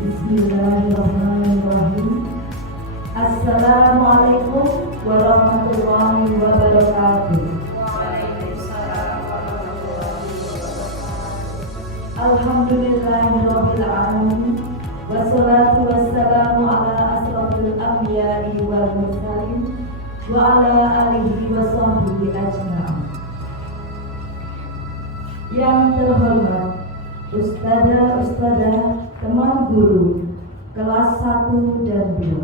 Bismillahirrahmanirrahim. Assalamualaikum warahmatullahi wabarakatuh. Waalaikumsalam warahmatullahi wabarakatuh. Alhamdulillahirabbil alamin. Wassalatu wassalamu ala asrofil anbiya'i wal mursalin wa ala alihi wa sahbihi ajma'in. Yang terhormat Ustadzah, teman guru kelas 1 dan 2.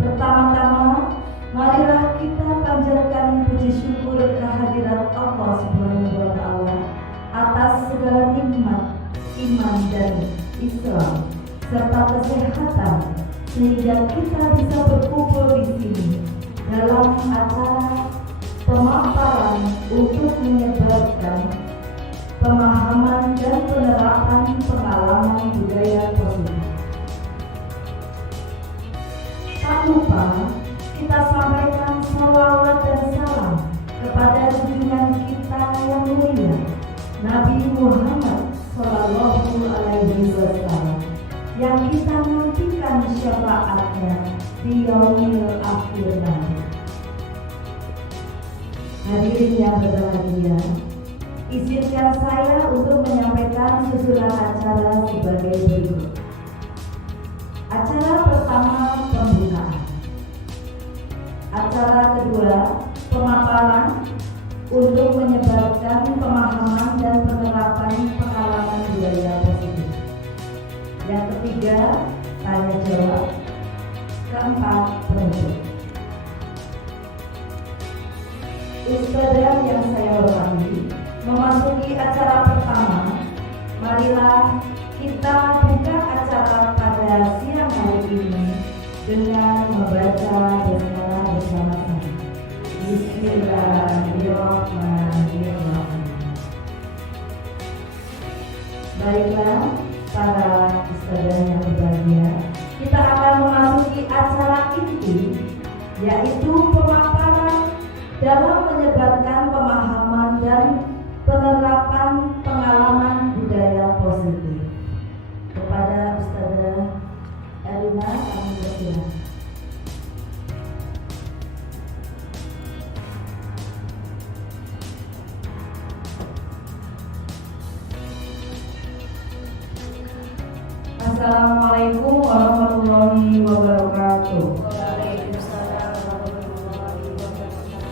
Pertama-tama, marilah kita panjatkan puji syukur kehadirat Allah Subhanahu wa Ta'ala atas segala nikmat iman dan Islam serta kesehatan, sehingga kita bisa berkumpul di sini dalam acara pemaparan untuk menyebarkan pemahaman dan penerapan pengalaman budaya positif. Tak lupa kita sampaikan salawat dan salam kepada junjungan kita yang mulia Nabi Muhammad Sallallahu Alaihi Wasallam, yang kita nantikan syafaatnya di yaumil akhir nanti. Hadirin yang berbahagia, izinkan saya untuk menyampaikan susunan acara sebagai berikut. Acara pertama, pembukaan. Acara kedua, pemaparan untuk menyebarkan pemahaman dan penerapan pengalaman budaya positif. Yang ketiga, tanya jawab. Keempat, penutup. Ustadzah yang saya hormati, memasuki acara pertama, marilah kita buka acara pada siang hari ini dengan membaca basmalah bersama-sama. Bismillahirrahmanirrahim. Baiklah, para ustadzah yang berbahagia, kita akan memasuki acara inti, yaitu pemaparan dalam menyebarkan pemahaman dan penerapan pengalaman budaya positif. Kepada Ustadzah Erina, kami bersilakan. Assalamualaikum warahmatullahi wabarakatuh. Waalaikumsalam warahmatullahi wabarakatuh.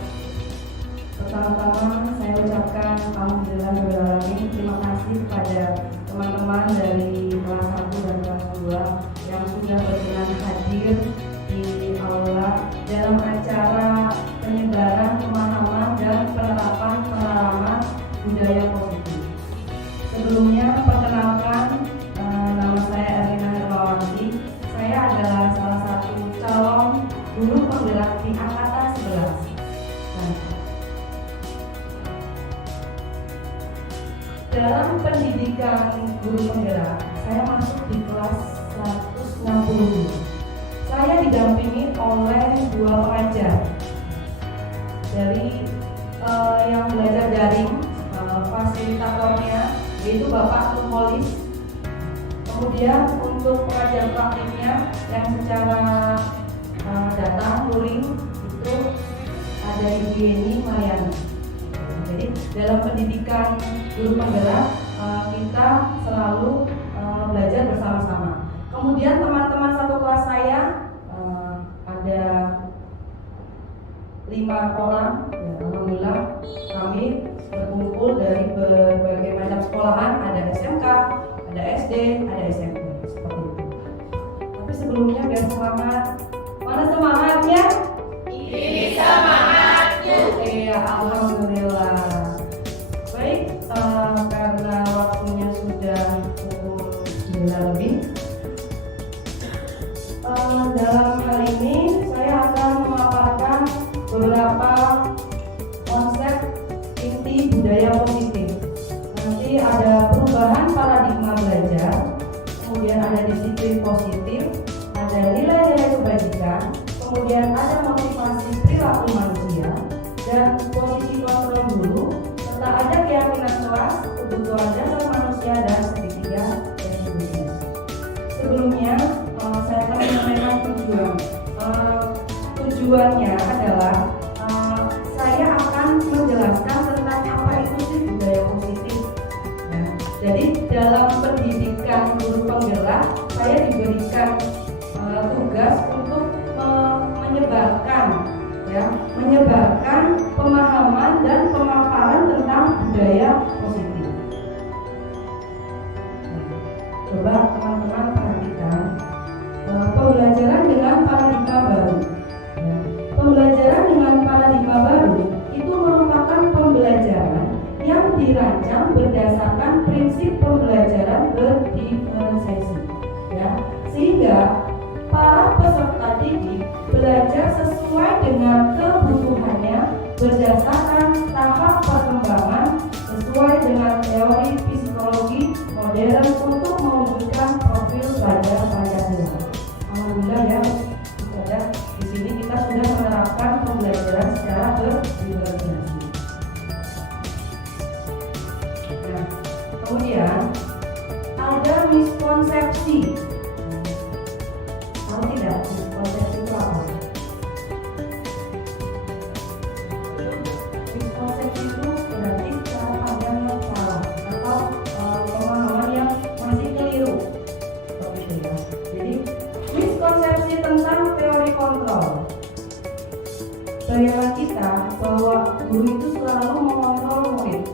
Pertama-tama saya ucapkan alhamdulillahirrahmanirrahim, terima kasih kepada teman-teman dari kelas 1 dan kelas 2 yang sudah berkenan hadir di aula dalam acara penyebaran pemahaman dan penerapan pengalaman budaya positif. Sebelumnya, perkenalkan, nama saya Erina Hermawati. Saya adalah salah satu calon guru penggerak di angkatan 11. Dalam pendidikan guru penggerak, saya masuk di kelas 162. Saya didampingi oleh 2 pengajar dari yang belajar daring, fasilitatornya yaitu Bapak Tumolis. Kemudian untuk pengajar praktiknya yang secara datang luring itu ada Ibu Yeni Mariani. Jadi dalam pendidikan guru penggerak kita selalu belajar bersama-sama. Kemudian teman-teman satu kelas saya ada 5 orang. Ya, alhamdulillah kami berkumpul dari berbagai macam sekolahan, ada SMK, ada SD, ada SMP, seperti itu. Tapi sebelumnya biar semangat. Mana semangatnya? Ini semangat. Oke, alhamdulillah. Baik, karena waktunya sudah pukul 9 lebih, dalam hal ini saya akan memaparkan beberapa konsep inti budaya positif. Nanti ada perubahan paradigma belajar, kemudian ada disiplin positif, ada nilai-nilai kebajikan, kemudian ada motivasi perilaku manusia, dan posisi kontrol guru, serta ada keyakinan kelas, kebutuhan dasar manusia, dan segitiga dan seterusnya. dirancang berdasarkan prinsip pembelajaran berdiferensiasi, ya, sehingga para peserta didik belajar sesuai dengan kebutuhannya berdasarkan tahap perkembangan sesuai dengan teori psikologi modern untuk mewujudkan profil pelajar Pancasila. Alhamdulillah ya, saudara, di sini kita sudah menerapkan pembelajaran secara berdiferensiasi. Nah, kemudian ada miskonsepsi. Tahu tidak miskonsepsi itu apa? Miskonsepsi itu berarti cara pandang yang salah atau pemahaman yang masih keliru. Seperti itu ya. Jadi miskonsepsi tentang teori kontrol. Bayangan kita bahwa guru itu selalu mengontrol murid.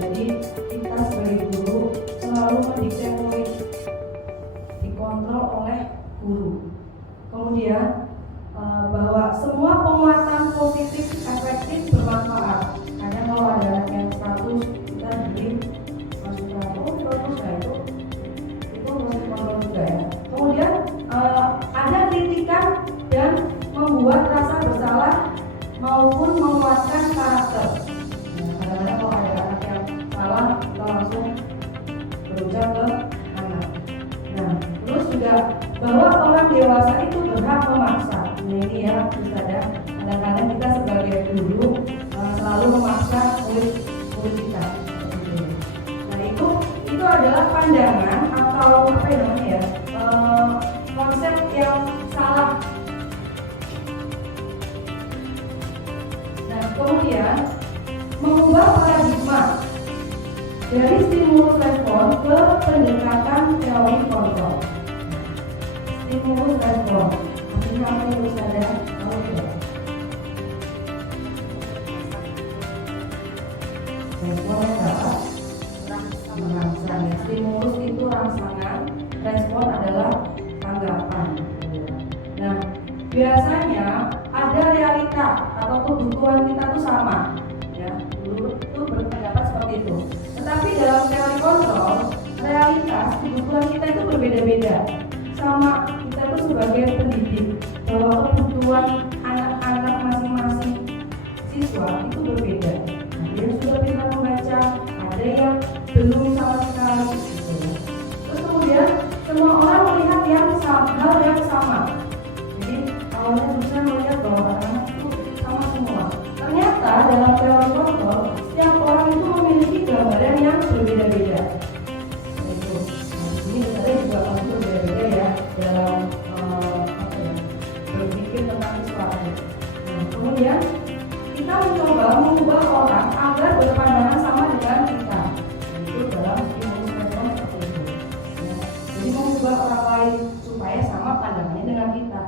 Jadi kita sebagai guru selalu mendikte murid, dikontrol oleh guru. Kemudian bahwa semua penguatan positif efektif bermanfaat. Kadang kalau ada anak yang 100 kita beri masukan, oh bagus ya, itu masih kontrol juga ya. Kemudian ada kritikan dan membuat rasa bersalah maupun menguatkan karakter. Nah, kadang-kadang kalau ada anak yang salah kita langsung berucap ke anak. Nah, terus juga bahwa orang dewasa itu berhak memaksa. Nah, ini ya, kadang-kadang kita sebagai guru selalu memaksa murid kita. Nah, itu adalah pandangan atau apa ya namanya ya, konsep yang salah. Nah, kemudian mengubah paradigma dari stimulus respon ke pendekatan teori kontrol. Stimulus respon, artinya apa yang harus ada? Tahu tidak? Respon apa? Rangsangan. Stimulus itu rangsangan, respon adalah tanggapan. Nah, biasanya ada realita atau kebutuhan kita itu sama, ya. Dulu itu berpendapat seperti itu. Tetapi dalam teori kontrol, realitas kebutuhan kita itu berbeda-beda. Sama kita itu sebagai pendidik, bahwa kebutuhan anak-anak masing-masing siswa itu berbeda. Ada yang sudah pintar membaca, ada yang belum sama sekali. Terus kemudian semua orang melihat hal yang sama. Jadi awalnya bisa melihat bahwa anak itu sama semua. Ternyata dalam teori kontrol, setiap orang itu memiliki gambaran yang berbeda-beda. Itu. Nah, ini kita juga pasti berbeda-beda ya dalam berpikir tentang sesuatu. Nah, kemudian kita mencoba mengubah orang agar berpandangan sama dengan kita. Itu dalam stimulus respon seperti itu. Ya. Jadi mengubah orang lain supaya sama pandangannya dengan kita.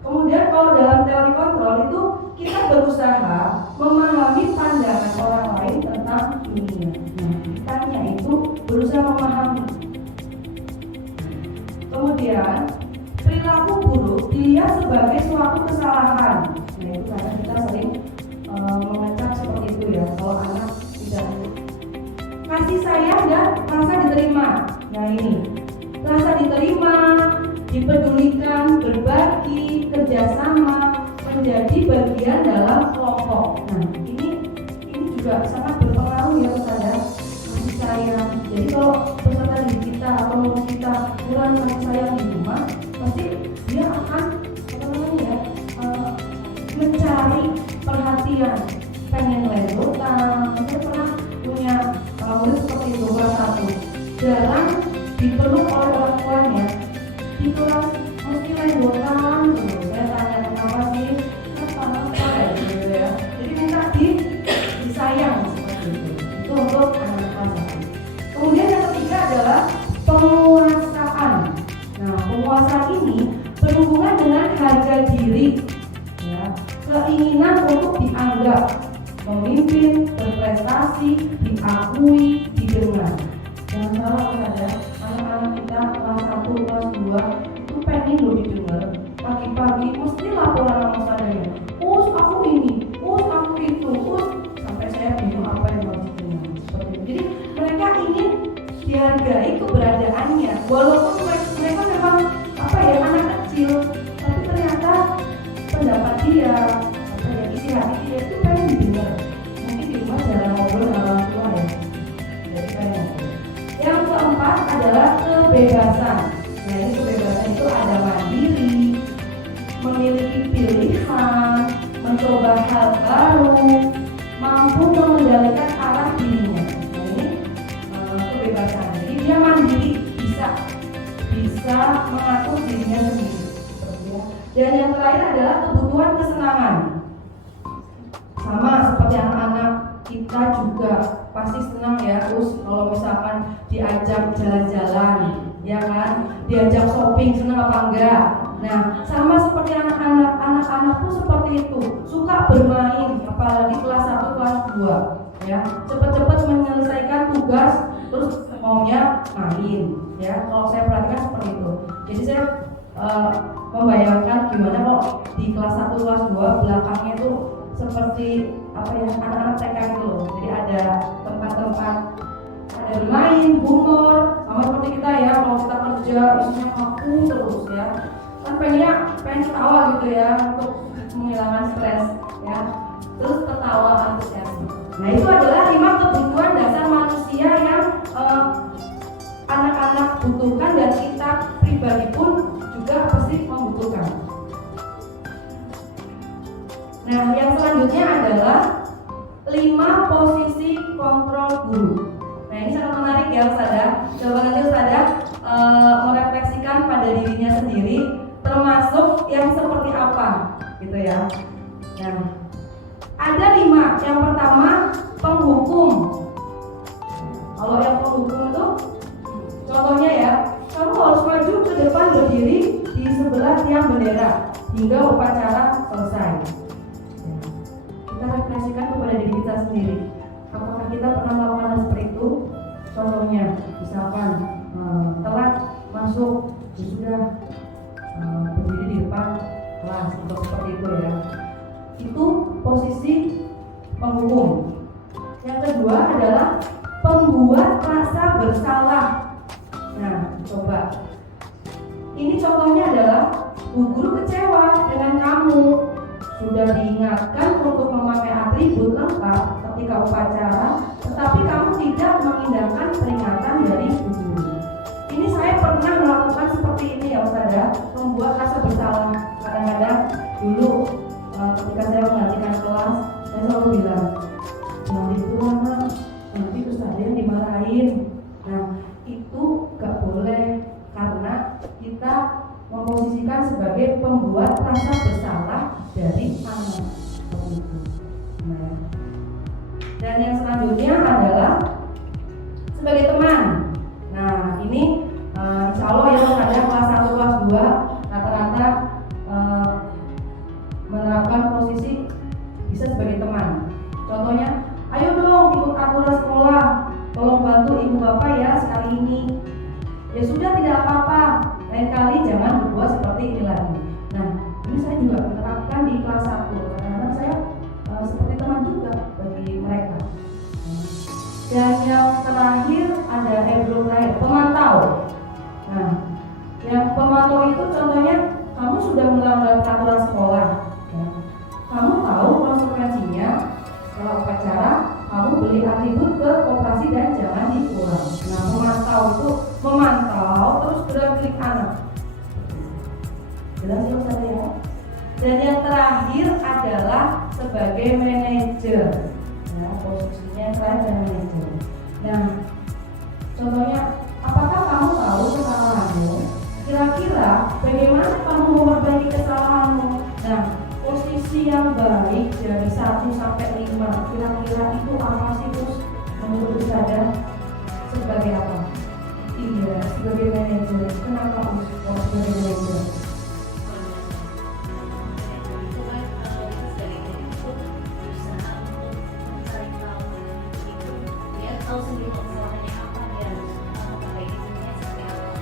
Kemudian kalau dalam teori kontrol itu kita berusaha memahami pandangan orang lain tentang dunia. Nah, kitanya itu berusaha memahami. Kemudian perilaku buruk dilihat sebagai suatu kesalahan. Nah, itu karena kita sering mengecap seperti itu ya. Kalau anak tidak kasih sayang dan rasa diterima. Nah, ini rasa diterima, dipedulikan, berbagi, kerjasama, menjadi bagian dalam kelompok. Nah, ini juga sangat berpengaruh ya kepada kasih sayang. Jadi kalau peserta didik kita atau murid kita kurang kasih sayang di rumah, pasti dia akan mencari perhatian, pengen ledotan. Saya pernah punya murid seperti itu, kelas 1, jarang dipeluk oleh orang tuanya. Di kelas mesti ledotan, saya tanya kenapa sih, kenapa gitu ya. Jadi minta disayang seperti itu. Itu untuk anak kelas 1. Kemudian yang ketiga adalah penguasaan. Nah, penguasaan ini berhubungan dengan harga diri, ya, keinginan untuk dianggap, memimpin, berprestasi, diakui, didengar. Jangan salah kepada anak-anak kita kelas 1, kelas 2 itu pengen lo didengar. Pagi-pagi mesti laporan sama ustadznya. Us aku ini, us aku itu, us sampai saya bingung apa yang harus didengar. hal baru, mampu mengendalikan arah dirinya. Nah, ini kebebasan. Jadi dia mandiri, bisa mengatur dirinya sendiri. Dan yang terakhir adalah kebutuhan kesenangan. Sama seperti anak-anak, kita juga pasti senang ya, terus kalau misalkan diajak jalan-jalan, ya kan, diajak shopping, senang apa enggak? Nah, sama seperti anak-anak pun seperti itu, suka bermain, apalagi kelas 1, kelas 2, ya, cepat-cepat menyelesaikan tugas, terus maunya main, ya. Kalau saya perhatikan seperti itu. Jadi saya membayangkan gimana kalau di kelas 1, kelas 2 belakangnya itu seperti apa ya, anak-anak TK gitu loh. Jadi ada tempat-tempat, ada bermain, humor, sama seperti kita ya, kalau kita kerja isinya kaku terus ya. Kan pengen ketawa gitu ya, untuk menghilangkan stres ya. Terus ketawa antusias. Nah, itu adalah 5 kebutuhan dasar manusia yang anak-anak butuhkan dan kita pribadi pun juga pasti membutuhkan. Nah, yang selanjutnya adalah 5 posisi kontrol guru. Nah, ini sangat menarik ya Ustazah. Coba nanti Ustazah merefleksikan pada dirinya sendiri, termasuk yang seperti apa gitu ya. Nah, ada 5. Yang pertama, penghukum. Kalau yang penghukum itu contohnya ya, kamu harus maju ke depan berdiri di sebelah tiang bendera hingga upacara selesai. Kita refleksikan kepada diri kita sendiri. Apakah kita pernah melakukan hal seperti itu? Contohnya, misalkan telat masuk, sudah berdiri di depan kelas atau seperti itu ya. Itu posisi penghukum. Yang kedua adalah pembuat rasa bersalah. Nah, coba. Ini contohnya adalah Bu Guru kecewa dengan kamu. Sudah diingatkan untuk memakai atribut lengkap ketika upacara, tetapi kamu tidak mengindahkan peringatan dari Bu Guru. Ini saya pernah melakukan seperti ini ya Ustazah, membuat rasa bersalah. Kadang-kadang dulu ketika saya menggantikan kelas, saya selalu bilang, jangan ditulang, nanti Ustazah yang dimarahin. Nah, itu gak boleh, karena kita memposisikan sebagai pembuat rasa bersalah dari anak. Nah, dan yang selanjutnya adalah sebagai teman. Nah, ini insya Allah ya ada kelas 1, kelas 2 rata-rata menerapkan posisi bisa sebagai teman. Contohnya, ayo dong ikut aturan sekolah, tolong bantu ibu bapak ya sekali ini. Ya sudah, tidak apa-apa, lain kali jangan berbuat seperti ini lagi. Nah, ini saya juga menerapkan di kelas 1 karena saya seperti teman juga bagi mereka. Dan yang terakhir ada belum terakhir, pemantau. Nah, yang pemantau itu contohnya kamu sudah melanggar peraturan sekolah, ya. Kamu tahu konsekuensinya. Setelah upacara, kamu beli atribut ke koperasi dan jangan dikurang. Nah, memantau itu memantau terus gerak-gerik anak. Jelas ya Ustaz ya? Dan yang terakhir adalah sebagai manajer. Ya, posisinya saya dan manajer. Nah, contohnya, apakah kamu tahu kesalahanmu? Kira-kira bagaimana kamu memperbaiki kesalahanmu? Nah, posisi yang baik dari 1 sampai 5, kira-kira itu apa sih Gus? Menurut saya sebagai apa? Iya, sebagai manajer. Kenapa Gus sebagai manajer? Tahu sendiri kesalahannya apa dan memperbaiki dirinya seperti apa.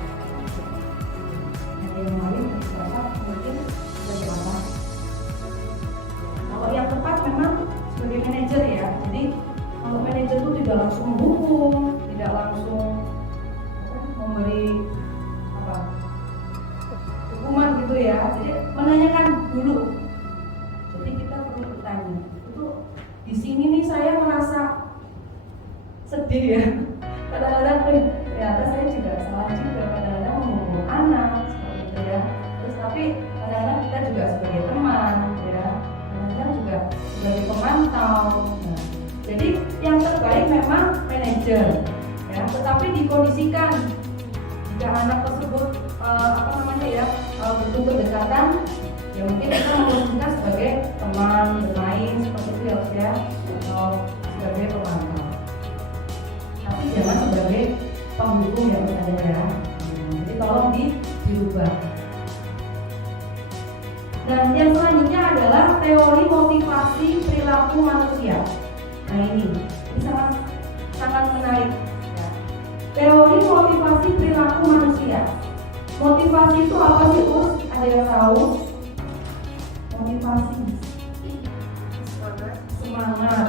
Ada yang lain Bapak mungkin sebagai apa? Kalau yang tepat memang sebagai manajer ya. Jadi kalau manajer itu tidak langsung menghukum, tidak langsung memberi hukuman gitu ya. Jadi menanyakan dulu. Jadi kita perlu bertanya. Itu di sini nih saya merasa sedih ya. Kadang-kadang ternyata saya juga salah juga, kadang-kadang menghukum anak seperti itu ya. Terus tapi kadang-kadang kita juga sebagai teman ya, kadang-kadang juga sebagai memantau. Nah, jadi yang terbaik memang manajer, ya. Tetapi dikondisikan jika anak tersebut butuh kedekatan, ya mungkin kita memposisikan sebagai teman bermain seperti itu ya, atau sebagai pemantau. Tapi jangan sebagai penghukum ya misalnya ya. Jadi tolong dirubah. Dan yang selanjutnya adalah teori motivasi perilaku manusia. Nah ini sangat menarik. Ya. Teori motivasi perilaku manusia. Motivasi itu apa sih, Us? Ada yang tahu? Motivasi semangat,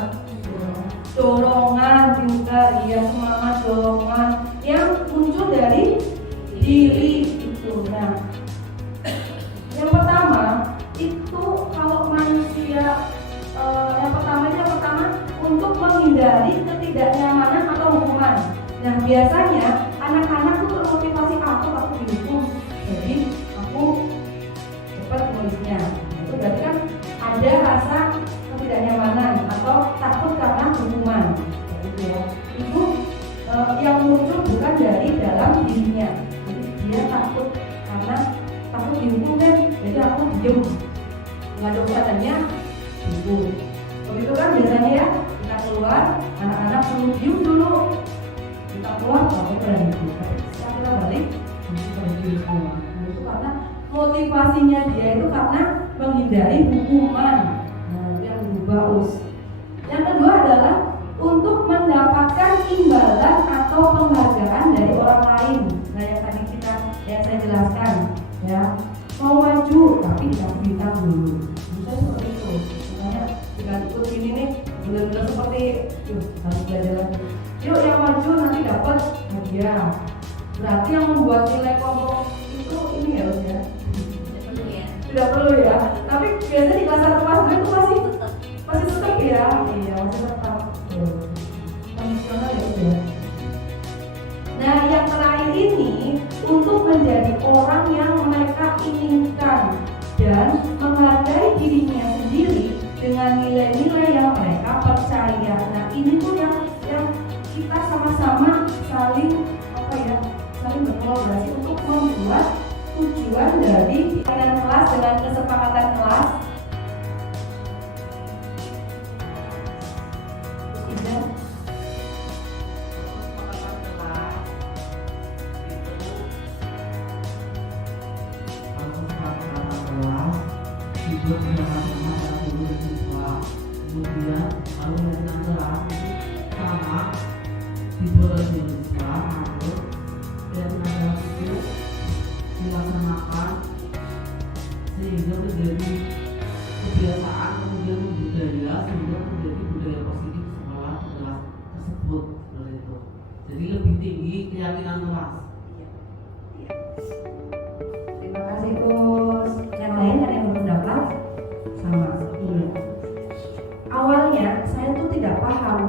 dorongan juga, ya semangat, dorongan yang muncul dari diri itu. Nah, yang pertama itu kalau manusia yang pertama untuk menghindari ketidaknyamanan atau hukuman. Nah, biasanya anak-anak tuh termotivasi aku dihukum, jadi aku cepat nulisnya. Itu berarti kan ada rasa ketidaknyamanan atau takut karena hukuman. Gitu ya. Itu yang muncul bukan dari dalam dirinya. Jadi dia takut karena takut dihukum kan, jadi aku diem, nggak ada urusannya dihukum. Begitu kan biasanya ya, kita keluar, anak-anak suruh diem dulu, kita keluar, kamu berani dihukum. Setelah kita balik, masih pada dihukum. Itu karena motivasinya dia itu karena menghindari hukuman. Nah, yang berubah us. Yang kedua adalah untuk mendapatkan imbalan atau penghargaan dari orang lain. Nah, yang tadi yang saya jelaskan, ya mau maju tapi dikasih bintang dulu. Bisa seperti itu. Misalnya jika ikut ini nih, benar-benar seperti, harus belajar lagi. Yuk yang maju nanti dapat hadiah. Berarti yang membuat nilai kelompok itu ini ya, Us ya. Tidak perlu ya. Tapi biasanya di kelas 1 kelas 2 itu masih tetap ya. Iya, masih tetap. Kondisional ya. Nah, yang terakhir ini untuk menjadi orang yang mereka inginkan dan menghargai dirinya sendiri dengan nilai-nilai yang mereka percaya. Nah, ini tuh yang kita sama-sama saling berkolaborasi untuk membuat tujuan dari pimpinan kelas dengan kesepakatan kelas. Kemudian kalau dari kelas sama dibuat siswa masuk dan ada itu dilaksanakan sehingga menjadi kebiasaan, kemudian budaya, sehingga menjadi budaya positif sekolah kelas tersebut seperti itu. Jadi lebih tinggi keyakinan kelas. Terima kasih Gus. Yang lain ada yang berpendapat? Sama. Iya. Awalnya saya tuh tidak paham.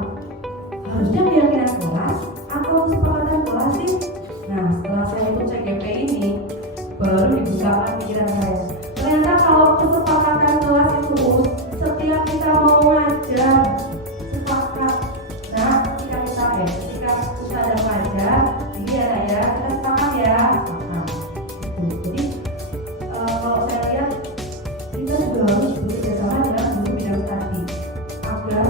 Harusnya keyakinan kelas atau kesepakatan kelas sih? Nah, setelah saya ikut CGP ini baru dibukakan pikiran saya. Ternyata kalau kesepakatan kelas itu setiap kita mau ngajar sepakat. Nah, ketika kita ada ngajar, jadi ya kita sepakat ya. Nah, jadi kalau saya lihat kita juga harus bekerja sama dengan guru bidang tadi agar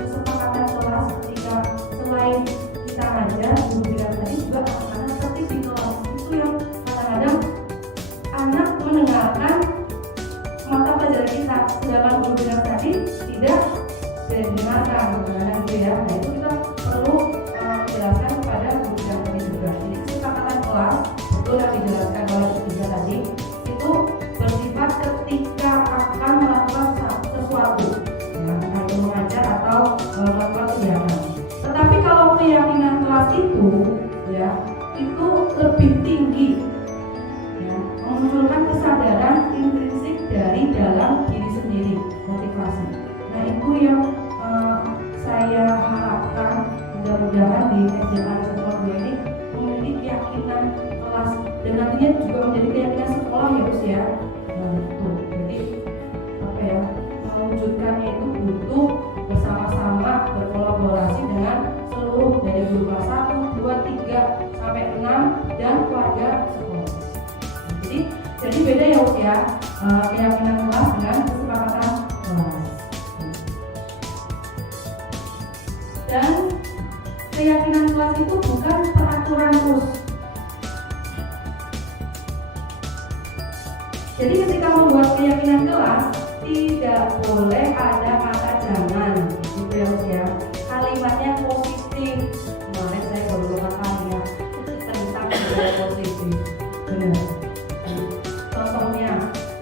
kesepakatan kelas ketika selain kita ngajar guru bidang tadi juga anak-anak tertib di kelas. Itu yang kadang-kadang anak mendengarkan mata pelajaran kita, sedangkan guru bidang tadi tidak didengarkan, gitu ya. Nah, itu kita perlu menjelaskan kepada guru bidang tadi juga. Jadi kesepakatan kelas betul yang dijelaskan oleh ketiga tadi itu bersifat ketika akan melakukan sesuatu, ya, entah itu mengajar atau melakukan kegiatan. Tetapi kalau keyakinan kelas itu, ya, itu lebih tinggi, ya, memunculkan kesadaran intrinsik dari dalam diri sendiri, motivasi. Nah, itu yang saya harapkan mudah-mudahan di SMA Sekolah 2 ini memiliki keyakinan kelas dan nantinya juga menjadi keyakinan sekolah ya Us ya. Nah, itu. Jadi mewujudkannya itu butuh Dan keyakinan kelas itu bukan peraturan us. Jadi ketika membuat keyakinan kelas tidak boleh ada kata jangan, gitu ya Mas ya. Kalimatnya positif. Kemarin saya baru lupa kalimat tentang positif. Benar. Contohnya,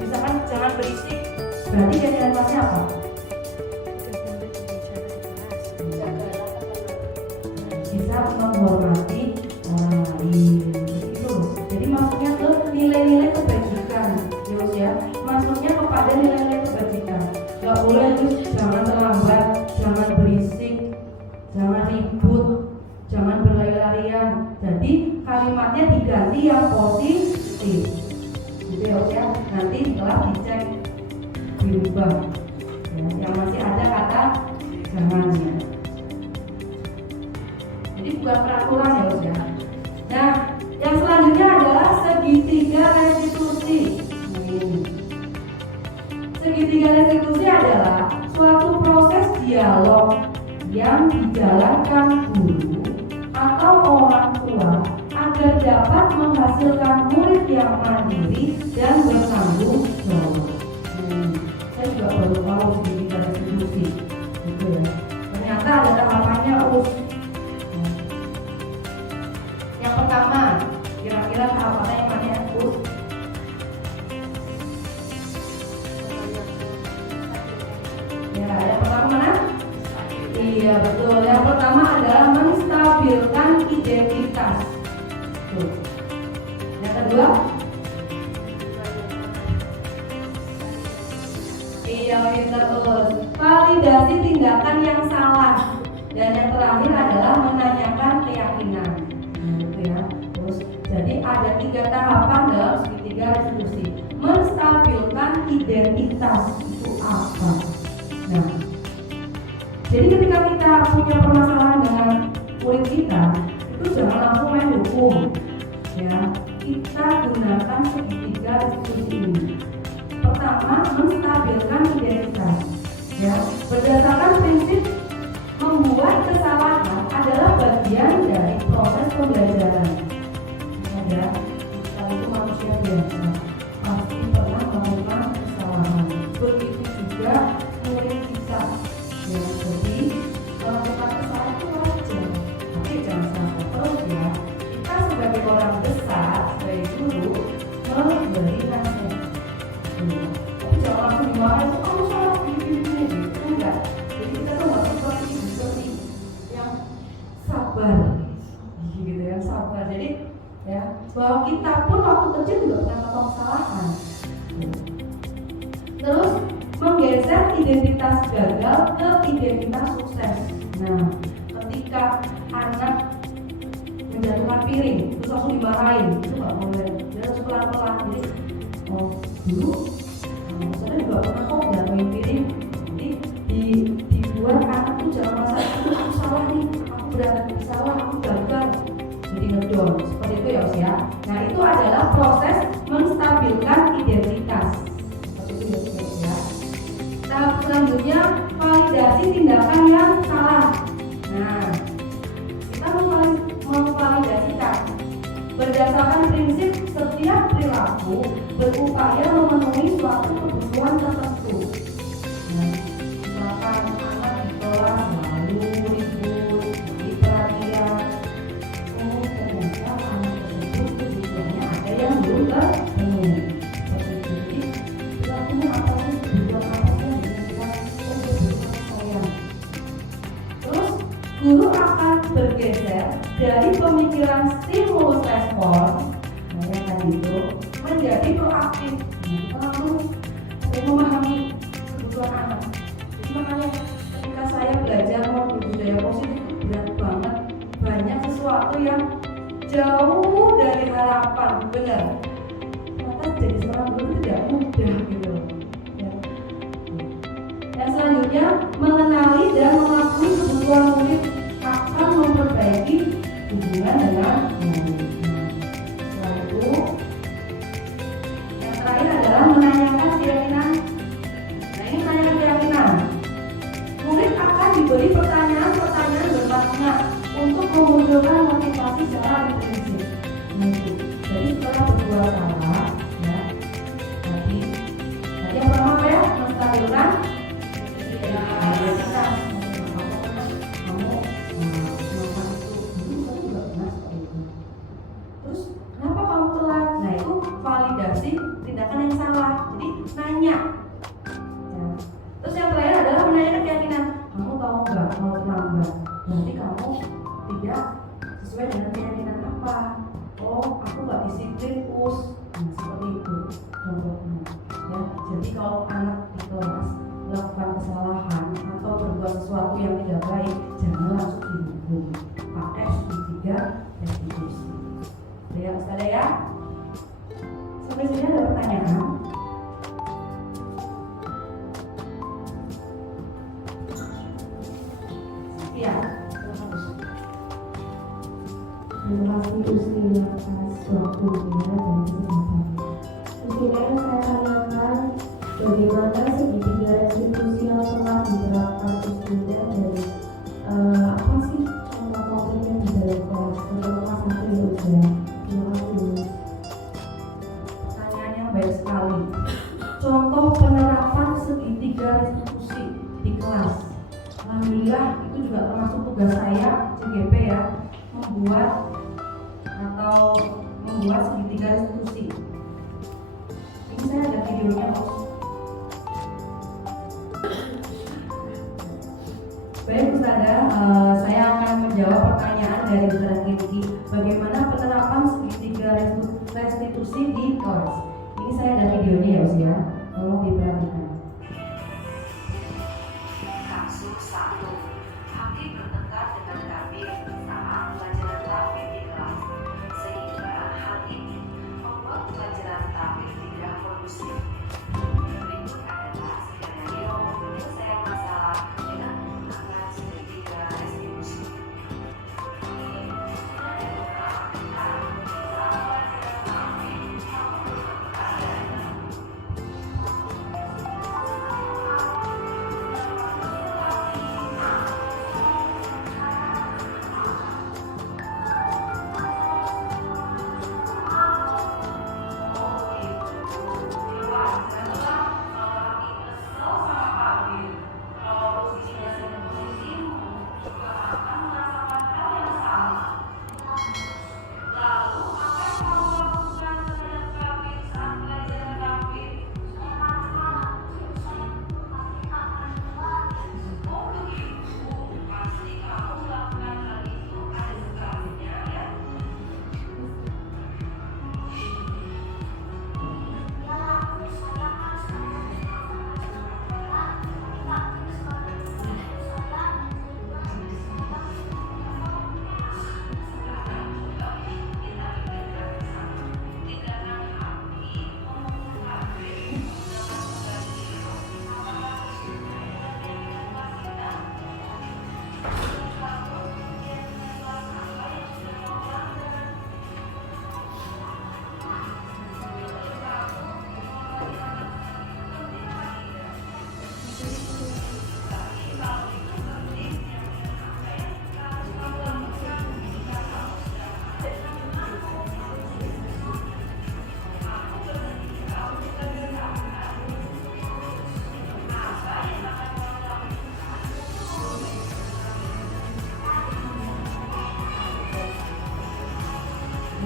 misalkan jangan berisik. Berarti keyakinan kelasnya apa? Bisa menghormati orang lain. Itu. Jadi maksudnya ke nilai-nilai kebajikan, ya. Maksudnya kepada nilai-nilai kebajikan. Gak boleh terus jangan terlambat, jangan berisik, jangan ribut, jangan berlari-larian. Jadi kalimatnya diganti yang positif. Gitu ya. Nanti setelah dicek dirubah. Ya, yang masih ada kata jangannya. Jadi bukan peraturan ya. Nah, yang selanjutnya adalah segitiga restitusi. Segitiga restitusi adalah suatu proses dialog yang dijalankan guru atau orang tua agar dapat menghasilkan murid yang mandiri dan bertanggung jawab. Saya juga baru tahu segitiga restitusi, gitu ya. Ternyata ada tahapannya us. Yang pertama, kira-kira tahapannya yang mana ya us? Ya, yang pertama mana? Iya betul. Yang pertama adalah menstabilkan identitas. Tuh. Yang kedua? Iya pintar terus. Validasi tindakan yang salah. Dan yang terakhir adalah menanyakan keyakinan. Gitu ya. Terus jadi ada 3 tahapan dalam segitiga restitusi. Menstabilkan identitas itu apa? Nah, jadi ketika kita punya permasalahan dengan murid kita, itu jangan langsung main hukum, ya. Kita gunakan segitiga restitusi ini. Pertama, menstabilkan identitas, ya. Berdasarkan prinsip membuat kesalahan adalah bagian dari proses pembelajaran. Ya, kita itu manusia biasa, pasti pernah melakukan kesalahan. Begitu juga murid kita. Ya, jadi melakukan kesalahan itu wajar, tapi jangan sampai terus ya. Kita sebagai orang besar, sebagai guru, memberi nasihat. Tapi jangan langsung dimarahin, kamu salah begini, gitu enggak. Jadi kita tuh harus seperti yang sabar, gitu ya, sabar. Jadi ya, bahwa kita pun waktu kecil juga pernah melakukan kesalahan. Terus menggeser identitas gagal ke identitas sukses. Nah, ketika anak menjatuhkan piring terus langsung dimarahin, itu nggak boleh. Dia harus pelan-pelan. Jadi, dulu saya juga pernah kok jatuhin piring. Jadi dibuat anak tuh jangan merasa aku salah nih, aku berarti salah, aku gagal. Jadi ngedon seperti itu ya Mas ya. Nah, itu adalah proses menstabilkan identitas. Seperti itu ya. Tahap selanjutnya validasi tindakan yang salah. Nah, kita memvalidasikan berdasarkan prinsip setiap perilaku berupaya memenuhi suatu kebutuhan tertentu. Nah, misalkan anak di kelas lalu ribut, beri perhatian, ternyata anak tersebut kebutuhannya ada yang belum terpenuhi. Jadi perilakunya apa sih, kebutuhan apa sih yang bisa kita sayang. Terus guru akan bergeser dari pemikiran stimulus respon, yang tadi itu, menjadi proaktif. Kita langsung memahami kebutuhan anak. Jadi makanya ketika saya belajar modul budaya positif itu berat banget, banyak sesuatu yang jauh dari harapan, benar. Ternyata jadi seorang guru tidak mudah gitu. Ya. Yang selanjutnya mengenali dan mengakui kebutuhan murid akan memperbaiki hubungan dengan murid. Setelah itu, yang terakhir adalah menanyakan keyakinan. Nah, ini menanyakan keyakinan. Murid akan diberi pertanyaan-pertanyaan untuk memunculkan motivasi secara intrinsik. Nah itu, jadi setelah berbuat salah, ya, tadi yang pertama apa ya? Menstabilkan identitas. Kamu melakukan itu juga pernah seperti itu. Terus kenapa kamu telat? Nah itu validasi tindakan yang salah. Jadi nanya. Ya. Terus yang terakhir adalah menanyakan keyakinan. Kamu tahu nggak mau terlambat? Berarti kamu tidak sesuai dengan keyakinan apa? Oh, aku nggak disiplin, us. Nah, seperti itu contohnya. Ya, jadi kalau anak di kelas melakukan kesalahan atau berbuat sesuatu yang tidak baik, jangan langsung dihukum. Pakai segitiga restitusi. Ya, Ustazah ya. Sampai sini ada pertanyaan? Iya. Terima kasih Usti atas waktunya dan kesempatan. Mungkin saya tanyakan bagaimana segitiga restitusi yang telah diterapkan Ustinya dari apa sih contoh konkretnya di dalam kelas terutama satu ya Usti. Terima kasih. Pertanyaannya baik sekali. Contoh penerapan segitiga restitusi di kelas. Alhamdulillah itu juga termasuk tugas saya CGP ya, membuat segitiga restitusi. Ini saya ada videonya Mas. Baik Ustazah, saya akan menjawab pertanyaan dari Ustazah Kiki. Bagaimana penerapan segitiga restitusi di kelas? Ini saya ada videonya ya Ustaz ya, tolong diperhatikan. Kasus 1. Hakim bertengkar dengan Kabir saat pelajaran tahfidz di kelas, sehingga hal ini membuat pelajaran tahfidz tidak kondusif. Berikut adalah skenario penyelesaian masalah dengan menggunakan segitiga restitusi.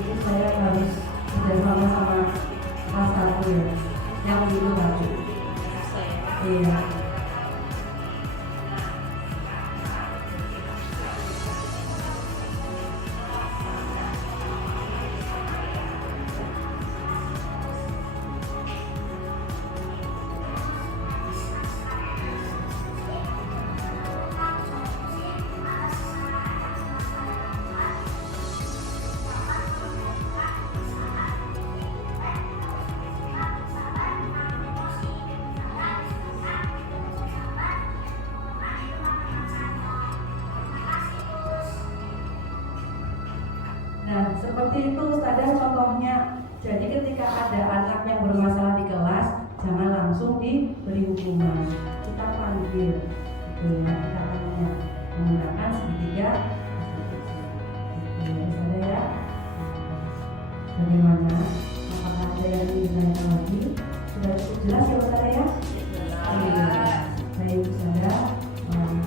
Jadi saya harus bersama sama kelas 1 ya, yang dulu lagi. Iya. Nah, seperti itu Ustazah contohnya. Jadi ketika ada anak yang bermasalah di kelas, jangan langsung diberi hukuman. Kita panggil, gitu ya, kita tanya menggunakan segitiga restitusi. ada.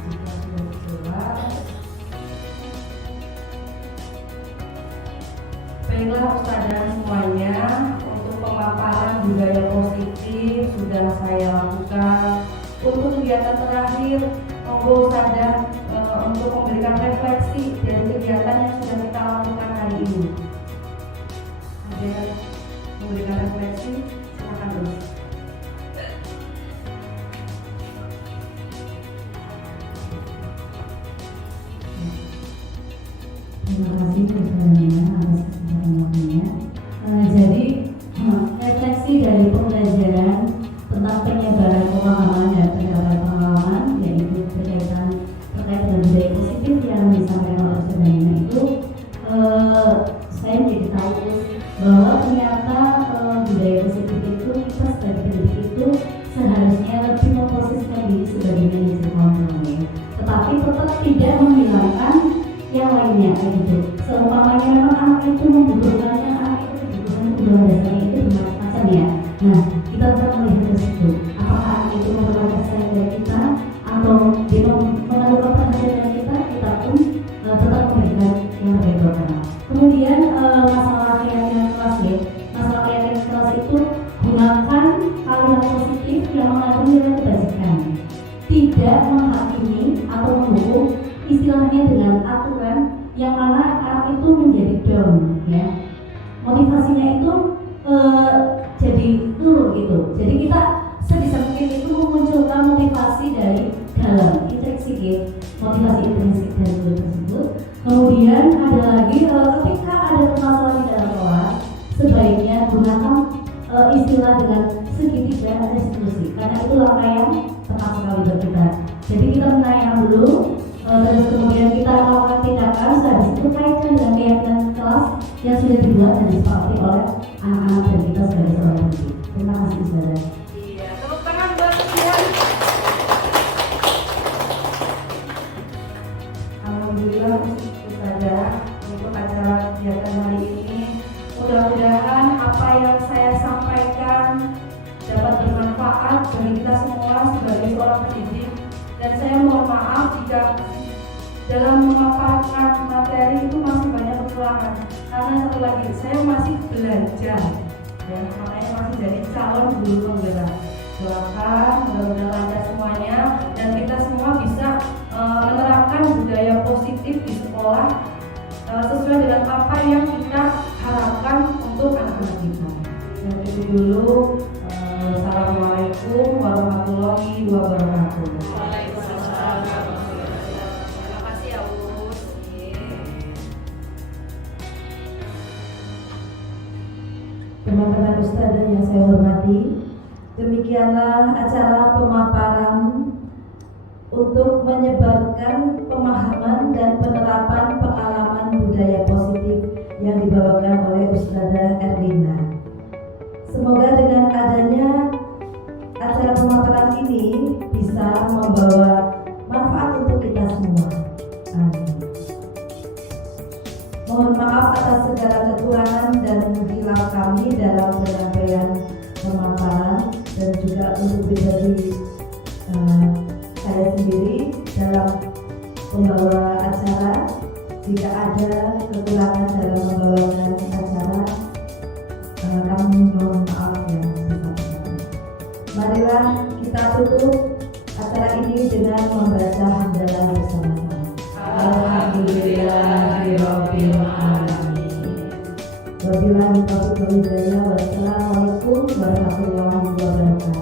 Jika sudah jelas, baiklah Ustazah semuanya, untuk pemaparan budaya positif sudah saya lakukan. Untuk kegiatan terakhir, monggo Ustazah untuk memberikan refleksi dari kegiatan yang sudah kita lakukan hari ini. Ada yang memberikan refleksi? Silakan terus. Terima kasih Ustazah atas kesempatan waktunya. Jadi refleksi dari pembelajaran tentang penyebaran pemahaman dan penyebaran pengalaman, yaitu terkait dengan budaya positif yang disampaikan oleh Ustazah Nina itu, saya menjadi tahu bahwa ternyata budaya positif itu kita sebagai pendidik itu seharusnya lebih memposisikan diri sebagai manajer kontrolnya, tetapi tetap tidak menghilangkan yang lainnya gitu. Seumpamanya memang anak itu membutuhkannya, anak itu kebutuhan kebutuhan dasarnya itu bermacam-macam ya. Nah, kita tetap melihat ke situ. Apakah anak itu memerlukan perhatian dari kita atau dia memerlukan perhatian dari kita pun tetap memberikan yang terbaik buat anak. Kemudian masalah keyakinan kelas ya. Masalah keyakinan kelas itu gunakan hal-hal positif yang mengandung nilai kebajikan. Tidak menghakimi atau menghukum, istilahnya dengan aturan yang mana anak itu menjadi down ya. Motivasinya itu jadi turun gitu. Jadi kita sebisa mungkin itu memunculkan motivasi dari dalam intrinsik ya, motivasi intrinsik dari guru tersebut. Kemudian ada lagi ketika ada permasalahan di dalam kelas, sebaiknya gunakan istilah dengan segitiga restitusi, karena itu langkah yang tepat sekali buat kita. Jadi kita menanyakan dulu, terus kemudian kita melakukan tindakan, sehabis itu kaitkan dengan keyakinan kelas yang sudah dibuat dan disepakati oleh anak-anak dan kita sebagai seorang pendidik. Terima kasih Ustazah. Iya, tepuk tangan buat kalian. Alhamdulillah Ustazah, untuk acara kegiatan hari ini mudah-mudahan apa yang saya sampaikan dapat bermanfaat bagi kita semua sebagai seorang pendidik. Dan saya mohon maaf jika dalam memaparkan materi itu masih banyak kekurangan, karena satu lagi saya masih belajar ya, makanya masih jadi calon guru penggerak. Doakan mudah-mudahan lancar semuanya dan kita semua bisa menerapkan budaya positif di sekolah sesuai dengan apa yang kita harapkan untuk anak-anak kita. Yang itu dulu. Assalamualaikum warahmatullahi wabarakatuh. Terima kasih ya Us. Teman-teman Ustazah yang saya hormati, demikianlah acara pemaparan untuk menyebarkan pemahaman dan penerapan pengalaman budaya positif yang dibawakan oleh Ustazah Erlina. Semoga dengan adanya acara pemaparan ini bisa membawa manfaat untuk kita semua. Amin. Mohon maaf atas segala kekurangan dan hilaf kami dalam penyampaian pemaparan dan juga untuk pribadi saya sendiri dalam membawa acara. Jika ada kekurangan dalam membawakan acara, kami mohon maaf yang besar-besarnya. Marilah kita tutup acara ini dengan membaca hamdalah bersama-sama. Alhamdulillahirabbil alamin. Wabillahi taufiq wal hidayah. Wassalamualaikum warahmatullahi wabarakatuh.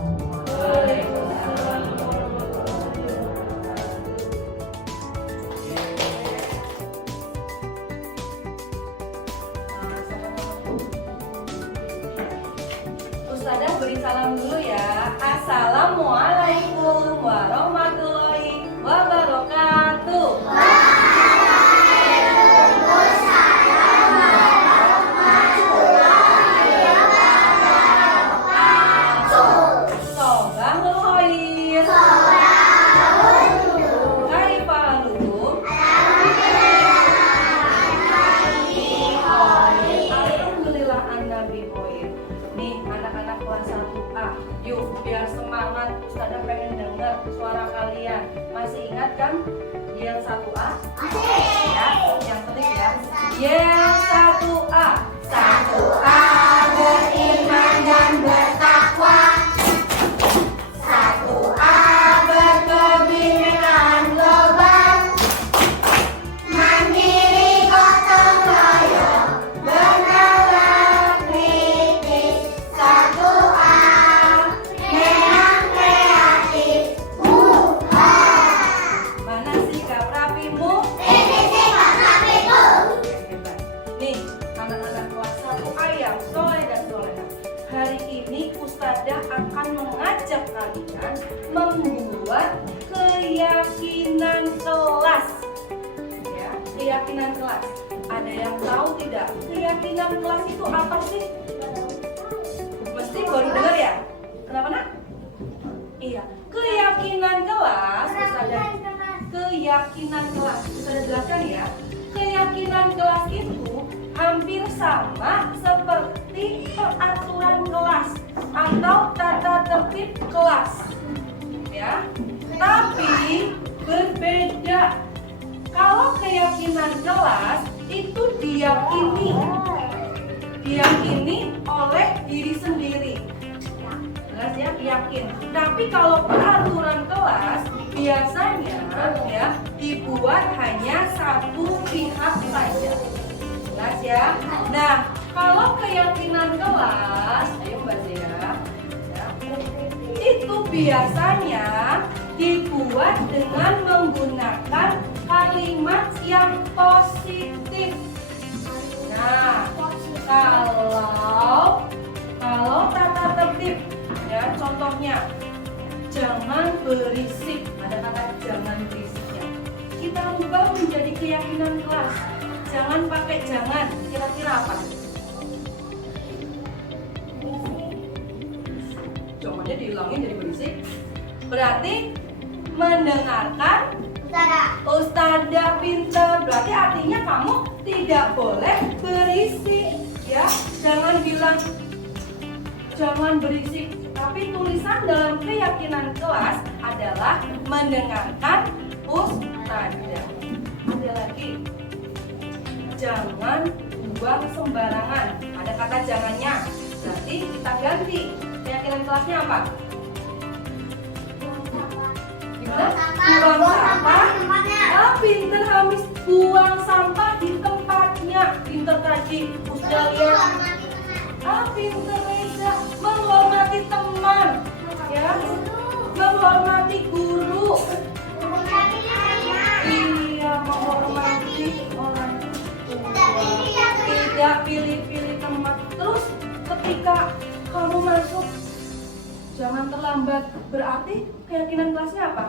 Ustazah beri salam dulu ya. Assalamualaikum warahmatullahi wabarakatuh. Sobahul khair. Kaifalukum? Alhamdulillah anda bikhoir. Nih anak-anak kelas 1A, yuk biar semangat. Ustazah pengen dengar suara ingatkan yel 1A? Ya, yang penting ya. Yel 1A. 1A beriman dan bertakwa. 1A berkebinekaan global. Mandiri gotong royong, bernalar kritis. 1A memang kreatif. Mana sikap rapimu? Ini sikap rapimu. Hebat. Nih, anak-anak kelas 1A yang soleh dan soleha. Hari ini Ustazah akan mengajak kalian membuat keyakinan kelas. Ya, keyakinan kelas. Ada yang tahu tidak? Keyakinan kelas itu apa sih? Mesti baru dengar ya? Kenapa nak? Iya, keyakinan kelas. Keyakinan kelas. Bisa jelaskan ya? Keyakinan kelas itu hampir sama seperti peraturan kelas atau tata tertib kelas. Ya. Tapi berbeda. Kalau keyakinan kelas itu diyakini oleh diri sendiri. Jelas ya, yakin. Tapi kalau peraturan kelas biasanya ya dibuat hanya satu pihak saja. Jelas ya. Nah, kalau keyakinan kelas, ayo Mbak Zia, ya, itu biasanya dibuat dengan menggunakan kalimat yang positif. Nah, kalau tata tertib, ya contohnya jangan berisik, ada kata jangan berisiknya. Kita ubah menjadi keyakinan kelas. Jangan pakai jangan, kira-kira apa? Jangannya dihilangin jadi berisik. Berarti mendengarkan Ustazah pinter. Berarti artinya kamu tidak boleh berisik, ya. Jangan bilang jangan berisik. Tapi tulisan dalam keyakinan kelas adalah mendengarkan Ustazah. Ada lagi. Jangan buang sembarangan. Ada kata jangannya. Berarti kita ganti. Keyakinan kelasnya apa? Buang sampah. Pinter Hamis, buang sampah di tempatnya. Pinter tadi Ustazah lihat. Pinter Reza, menghormati teman, ya, menghormati guru. Iya, menghormati orang tua. Tidak pilih-pilih tempat. Terus ketika kamu masuk jangan terlambat. Berarti keyakinan kelasnya apa?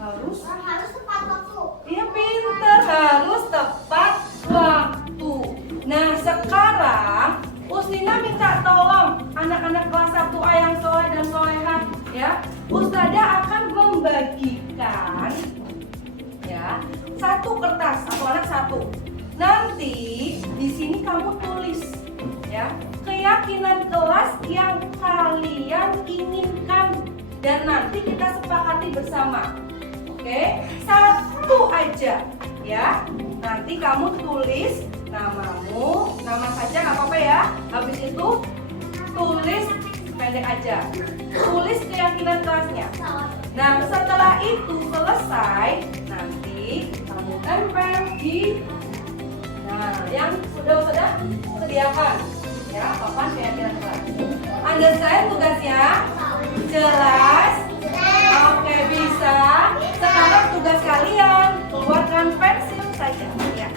Harus tepat waktu. Iya pinter, harus tepat waktu. Nah sekarang Ustina minta tolong anak-anak kelas 1A yang soleh dan soleha, ya. Ustazah akan membagikan, ya, satu kertas, satu anak satu. Nanti di sini kamu tulis, ya, keyakinan kelas yang kalian inginkan dan nanti kita sepakati bersama. Oke, satu aja, ya. Nanti kamu tulis namamu, nama saja nggak apa-apa ya. Habis itu tulis pendek aja. Tulis keyakinan kelasnya. Nah, setelah itu selesai, nanti kamu tempel di, nah, yang sudah sediakan, ya, papan keyakinan kelas. Understand tugasnya? Jelas? Oke, bisa. Sekarang tugas kalian keluarkan pensil saja, ya.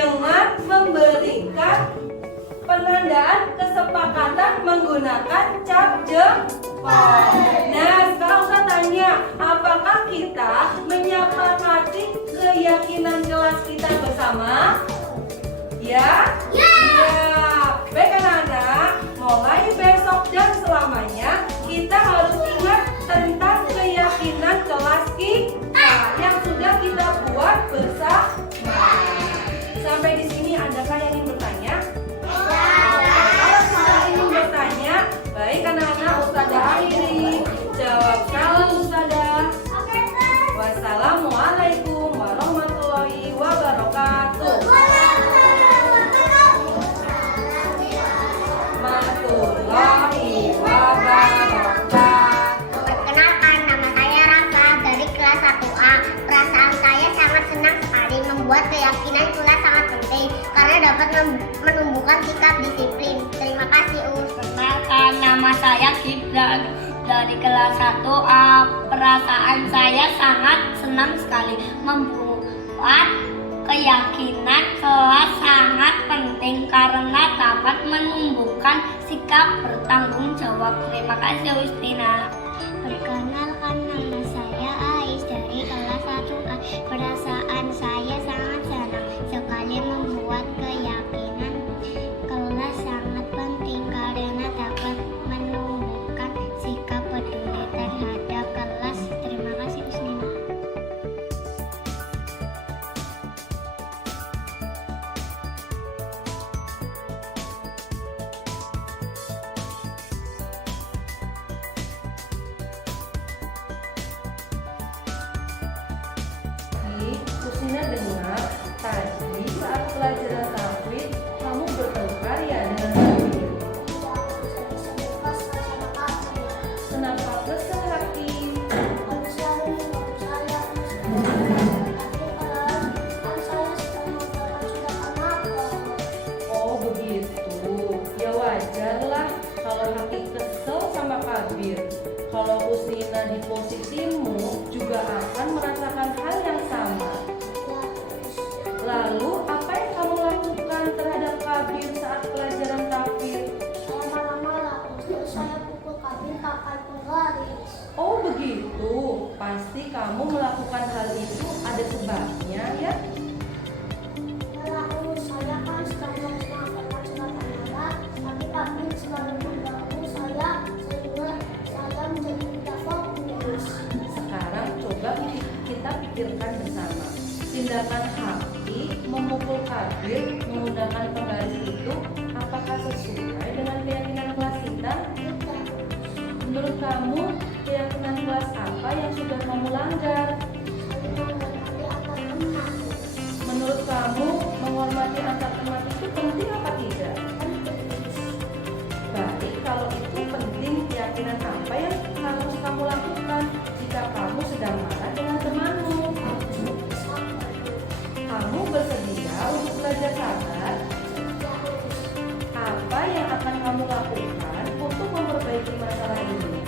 dengan memberikan penandaan kesepakatan menggunakan cap jempol. Nah, sekarang saya tanya, apakah kita menyepakati keyakinan kelas kita bersama? Ya? Ya. Baik anak-anak, mulai besok dan selamanya kita harus ingat tentang keyakinan kelas kita yang sudah kita buat bersama. Sampai di sini adakah yang ingin bertanya? Kalau sudah ingin bertanya, baik anak-anak, Ustazah akhiri. Jawab salam Ustazah. Wassalamualaikum warahmatullahi wabarakatuh. Warahmatullahi wabarakatuh. Perkenalkan, nama saya Rafa dari kelas 1A. Perasaan saya sangat senang sekali. Membuat keyakinan kelas sangat penting karena dapat menumbuhkan sikap disiplin. Terima kasih, Perkenalkan, nama saya Gibran dari kelas 1A. Perasaan saya sangat senang sekali. Membuat keyakinan kelas sangat penting karena dapat menumbuhkan sikap bertanggung jawab. Terima kasih, Ustina. Perkenalkan, nama saya Ais dari kelas 1A. Perasaan saya sangat senang sekali. Membuat keyakinan kelas sangat penting karena dapat menumbuhkan sikap peduli terhadap kelas. Terima kasih, Ustina. Kusina dengar tadi saat pelajaran tajwid kamu bertengkar ya dengan Hakim. Kenapa kesel Hakim? Oh begitu, ya wajarlah kalau Hakim kesel sama Kabir. Kalau Kusina di posisimu juga akan merasakan hal yang sama. Lalu apa yang kamu lakukan terhadap Kabir saat pelajaran takbir? Saya marah-marah, terus saya pukul Kabir pakai penggaris. Oh begitu, pasti kamu melakukan hal itu ada sebabnya ya? Lalu saya kan sedang melaksanakan surat Al-Ma'idah, tapi Kabir selalu mengganggu saya sehingga saya menjadi tidak fokus. Sekarang coba kita pikirkan bersama. Tindakan Hakim memukul Kabir menggunakan penggaris itu apakah sesuai dengan keyakinan kelas kita? Menurut kamu, keyakinan kelas apa yang sudah kamu langgar? Menurut kamu, menghormati antar teman itu penting apa tidak? Baik, kalau itu penting, keyakinan apa yang harus kamu lakukan jika kamu sedang marah dengan temanmu? Kamu bersedia untuk belajar sabar? Apa yang akan kamu lakukan untuk memperbaiki masalah ini?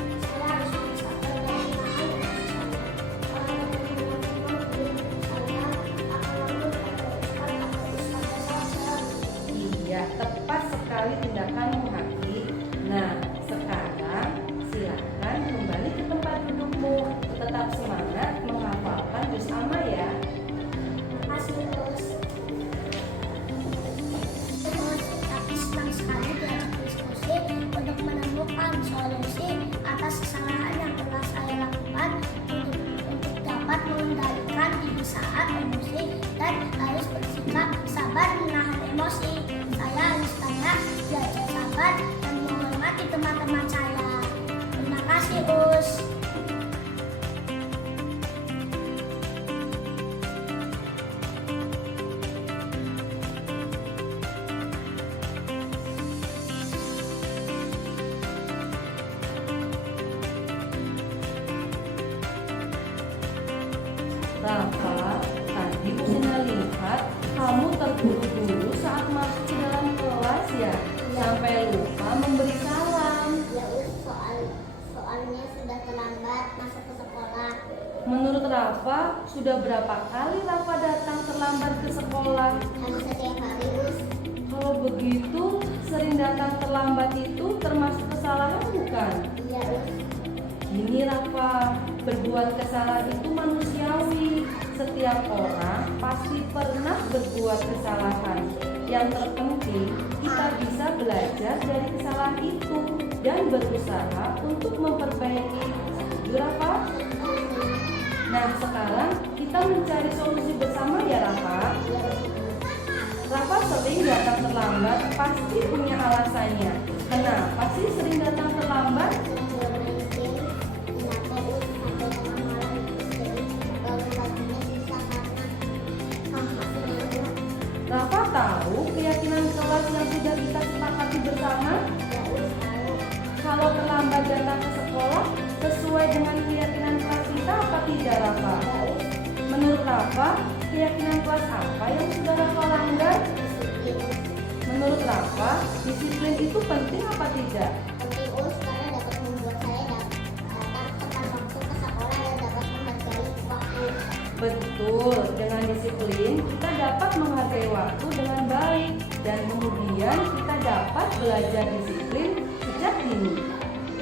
Iya, tepat sekali tindakanmu Hakim. Nah, sekarang silakan kembali ke tempat dudukmu. Tetap semangat menghafalkan juz amma ya. Tapi senang sekali diajak diskusi untuk menemukan solusi atas kesalahan yang telah saya lakukan untuk dapat mengendalikan diri saat emosi dan harus bersikap sabar menahan emosi. Saya harus banyak belajar sabar dan menghormati teman-teman saya. Terima kasih, Us. Rafa, tadi Kusina lihat kamu terburu-buru saat masuk ke dalam kelas ya, sampai lupa memberi salam. Ya, Us, soalnya sudah terlambat. Rafa, sudah berapa kali Rafa datang terlambat ke sekolah? Harus setiap hari, Us. Kalau begitu, sering datang terlambat itu termasuk kesalahan bukan? Iya, Us. Ini Rafa, berbuat kesalahan itu manusiawi. Setiap orang pasti pernah berbuat kesalahan. Yang terpenting, kita bisa belajar dari kesalahan itu dan berusaha untuk memperbaiki. Setuju, Rafa? Nah, sekarang kita mencari solusi bersama ya, Rafa. Rafa sering datang terlambat, pasti punya alasannya. Kenapa sih sering datang terlambat? Rafa tahu keyakinan kelas yang sudah kita sepakati bersama? Kalau terlambat datang ke sekolah, sesuai dengan keyakinan kelas kita apa tidak, Rafa? Menurut Rafa, keyakinan kelas apa yang sudah Rafa langgar? Menurut Rafa, disiplin itu penting apa tidak? Penting, Us, karena dapat membuat saya datang tepat waktu ke sekolah dan dapat menghargai waktu. Betul, dengan disiplin kita dapat menghargai waktu dengan baik dan kemudian kita dapat belajar disiplin sejak dini.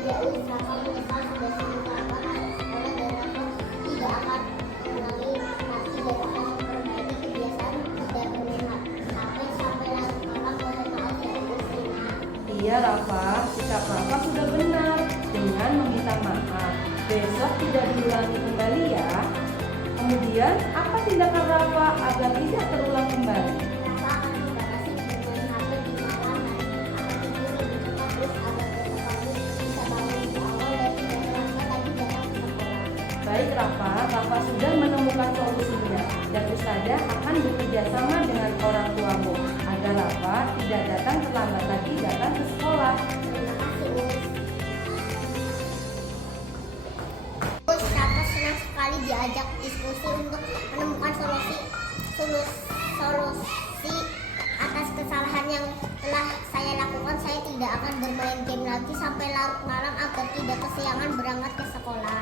Ya, Us, Rafa menyesal sudah sering terlambat ke sekolah dan Rafa tidak akan mengulangi lagi dan akan memperbaiki kebiasaan tidak berminat. Sampai larut malam, mohon maaf ya, Us. Iya Rafa, sikap Rafa sudah benar dengan meminta maaf. Besok tidak diulangi kembali ya. Kemudian, apa tindakan Rafa agar tidak terulang kembali? Rafa akan membatasi bermain HP di malam dan akan tidur lebih cepat, Us, agar besok pagi bisa bangun di awal dan tidak terlambat lagi datang ke sekolah. Baik Rafa sudah menemukan solusinya dan Ustazah akan bekerja sama dengan orang tuamu agar Rafa tidak datang terlambat lagi datang ke sekolah. Terima kasih, Us. Us, Rafa senang sekali diajak diskusi untuk menemukan solusi atas kesalahan yang telah saya lakukan. Saya tidak akan bermain game lagi sampai larut malam agar tidak kesiangan berangkat ke sekolah.